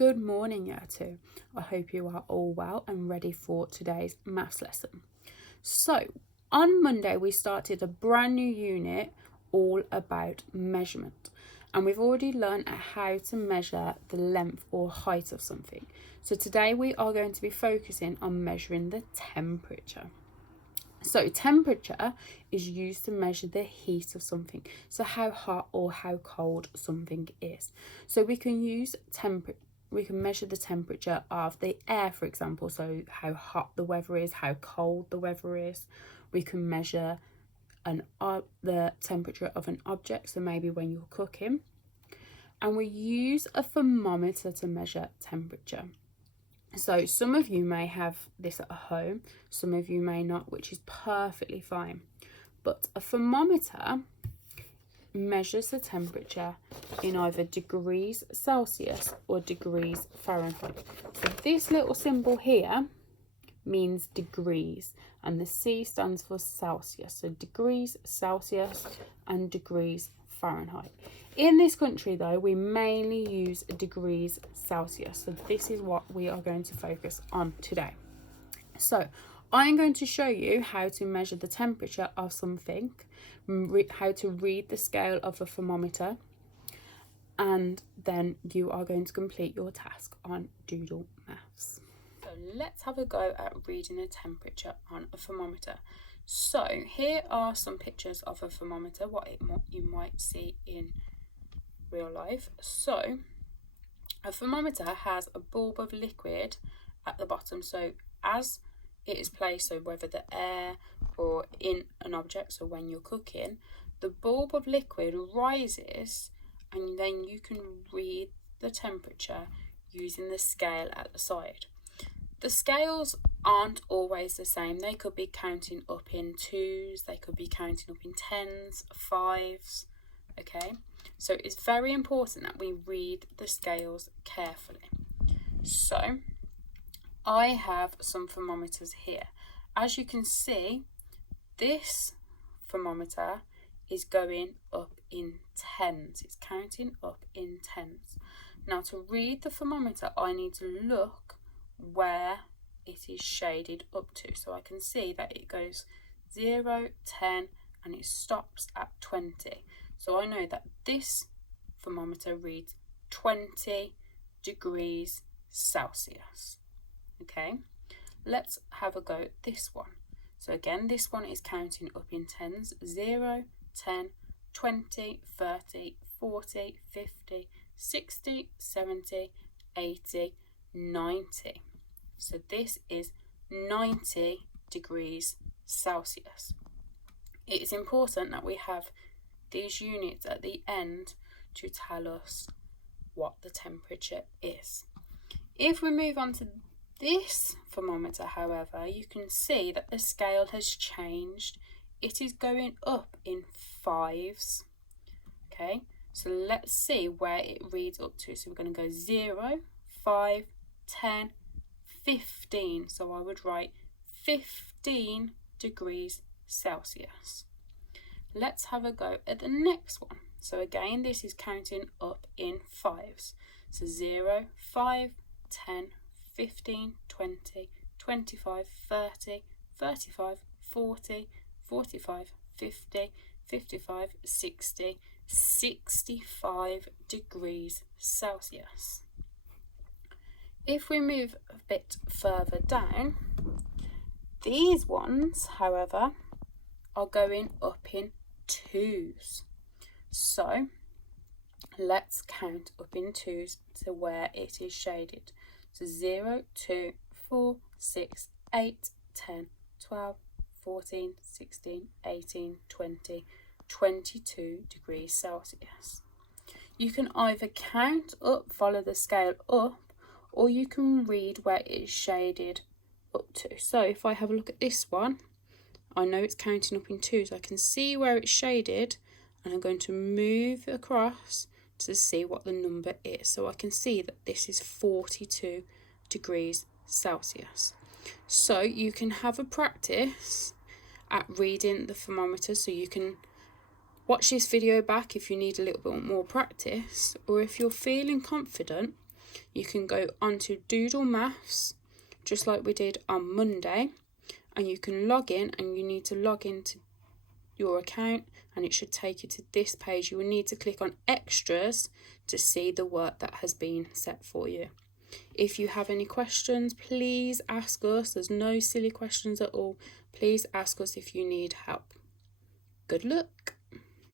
Good morning, Year 2. I hope you are all well and ready for today's maths lesson. So, on Monday we started a brand new unit all about measurement, and we've already learned how to measure the length or height of something. So today we are going to be focusing on measuring the temperature. So temperature is used to measure the heat of something, so how hot or how cold something is. So we can measure the temperature of the air, for example, so how hot the weather is, how cold the weather is. We can measure the temperature of an object, so maybe when you're cooking. And we use a thermometer to measure temperature. So some of you may have this at home, some of you may not, which is perfectly fine. But a thermometer measures the temperature in either degrees Celsius or degrees Fahrenheit. So this little symbol here means degrees, and the C stands for Celsius. So degrees Celsius and degrees Fahrenheit. In this country though, we mainly use degrees Celsius. So this is what we are going to focus on today. So I'm going to show you how to measure the temperature of something, how to read the scale of a thermometer, and then you are going to complete your task on Doodle Maths. So let's have a go at reading the temperature on a thermometer. So here are some pictures of a thermometer, what you might see in real life. So a thermometer has a bulb of liquid at the bottom, so as it is placed, so whether the air or in an object, so when you're cooking, the bulb of liquid rises and then you can read the temperature using the scale at the side. The scales aren't always the same. They could be counting up in 2s, they could be counting up in 10s, 5s, okay? So it's very important that we read the scales carefully. So I have some thermometers here. As you can see, this thermometer is going up in 10s. It's counting up in 10s. Now to read the thermometer, I need to look where it is shaded up to. So I can see that it goes 0, 10, and it stops at 20. So I know that this thermometer reads 20 degrees Celsius. Okay, let's have a go at this one. So again, this one is counting up in 10s, 0, 10, 20, 30, 40, 50, 60, 70, 80, 90. So this is 90 degrees Celsius. It is important that we have these units at the end to tell us what the temperature is. If we move on to this thermometer, however, you can see that the scale has changed. It is going up in 5s. Okay, so let's see where it reads up to. So we're going to go 0, 5, 10, 15. So I would write 15 degrees Celsius. Let's have a go at the next one. So again, this is counting up in 5s. So 0, 5, 10, 15, 20, 25, 30, 35, 40, 45, 50, 55, 60, 65 degrees Celsius. If we move a bit further down, these ones, however, are going up in 2s. So let's count up in 2s to where it is shaded. So 0, 2, 4, 6, 8, 10, 12, 14, 16, 18, 20, 22 degrees Celsius. You can either count up, follow the scale up, or you can read where it is shaded up to. So if I have a look at this one, I know it's counting up in 2s. I can see where it's shaded, and I'm going to move across to see what the number is. So I can see that this is 42 degrees Celsius. So you can have a practice at reading the thermometer, so you can watch this video back if you need a little bit more practice, or if you're feeling confident, you can go onto Doodle Maths, just like we did on Monday, and you can log in, and you need to log into your account, and it should take you to this page. You will need to click on extras to see the work that has been set for you. If you have any questions, please ask us. There's no silly questions at all. Please ask us if you need help. Good luck.